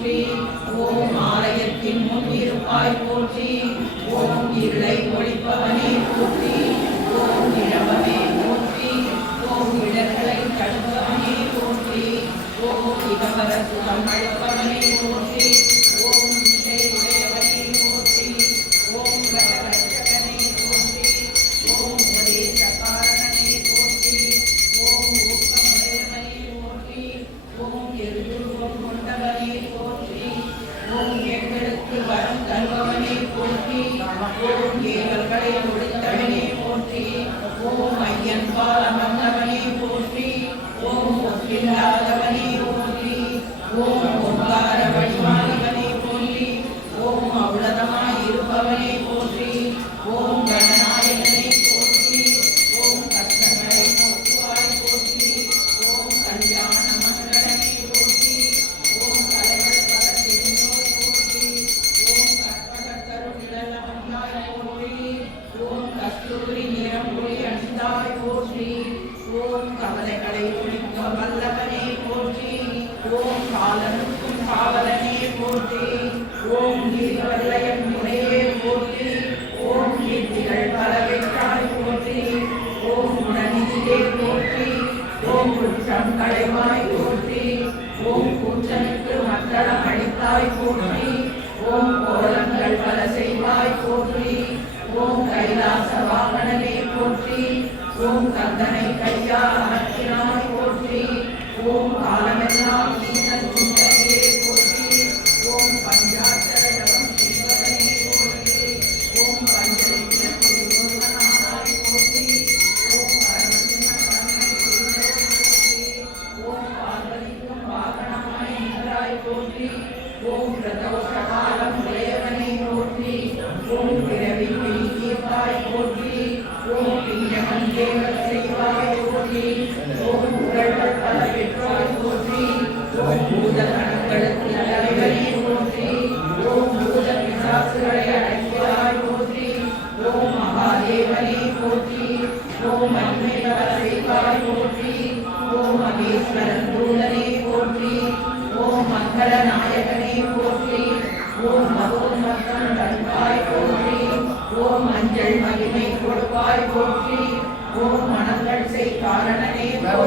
போற்றி. ஓம் ஆலயத்தின் முன் இருப்பாய் போற்றி. ஓம் இருளை ஒழிப்பவனே போற்றி. ஓம் இளவனே போற்றி. ஓம் இடர்களை தடுப்பவனே போற்றி. ஓம் இகவர சுகம் அளிப்பவனே போற்றி. ஓம் இசை உடையவனே போற்றி. ஓம் ரகரட்சகனே போற்றி. ஓம் உபதேச காரணனே போற்றி. ஓம் ஊக்கமுடையவனே போற்றி. ஓம் எருதுருவம் கொண்டவனே போற்றி. ஓம் எங்களுக்கு வரம் தருபவனே போற்றி. ஓம் ஏவல்களை ஒழித்தவனே போற்றி. ஓம் ஐயன்பால் அமர்ந்தவனே போற்றி. ஓம் ஒப்பில்லாதவனே போற்றி. ஓம் ஓங்கார வடிவானவனே போற்றி. ஓம் அவுளதமாய் இருப்பவனே போற்றி. ஓம் கணநாயகனே போற்றி. ஓம் கஷ்டங்களை போக்குவாய் போற்றி. ஓம் கல்யாண மங்களனே போற்றி. ஓம் கலைகள் பல தெரிந்தோய் போற்றி. ஓம் கற்பகத்தரு நிழலமந்தாய் போற்றி. ஓம் கஸ்தூரி நிறம் ஒளி அணிந்தாய் போற்றி. ஓம் கவலைகளை ஒழிக்க வல்லவனே போற்றி. ஓம் காலனுக்கும் காவலனே போற்றி. ஓம் நீர்வல்லயம் முனையே போற்றி. ஓம் கீர்த்திகள் பல வெற்றாய் போற்றி. ஓம் குணநிதியே போற்றி. ஓம் குற்றம் களைவாய் போற்றி. ஓம் கூற்றனுக்கு மத்தளம் அளித்தாய் போற்றி. ஓம் கோலங்கள் பல செய்வாய் போற்றி. ஓம் கைலாச வாகனனே போற்றி. ஓம் கந்தனை கையால் அமர்த்தினாய் போற்றி. ஓம் காலமெல்லாம் ஈசன் சுந்தரியே போற்றி. ஓம் பஞ்சாட்சர ஜபம் செய்வதனே போற்றி. ஓம் பஞ்சலிங்கத்தில் ஒருவனானாய் போற்றி. ஓம் பரமசிவ கருணை செய்தோய் போற்றி. ஓம் பார்வதிக்கும் வாகனமாய் நின்றாய் போற்றி. ஓம் பிரதோஷ காலம் உடையவனே போற்றி. ஓம் பிறவி பிடி தீர்ப்பாய் போற்றி. ஓம் பிஞ்சமன் தேவல் செய்வாய் போற்றி. ஓம் புகழ்கள் பல பெற்றாய் போற்றி. ஓம் பூத கணங்களுக்கு தலைவனே போற்றி. ஓம் பூத பிசாசுகளை அடக்கியாய் போற்றி. ஓம் மகாதேவனே போற்றி. ஓம் அன்மை பல செய்வாய் போற்றி. ஓம் மகேஸ்வரன் தூதனே போற்றி. ஓம் மங்கள நாயகனே போற்றி. ஓம் மகோன்மத்தம் தடுப்பாய் போற்றி. ஓம் மஞ்சள் மகிமை கொடுப்பாய் போற்றி. ஓம் மனங்கள் செய் காரணனே போற்றி.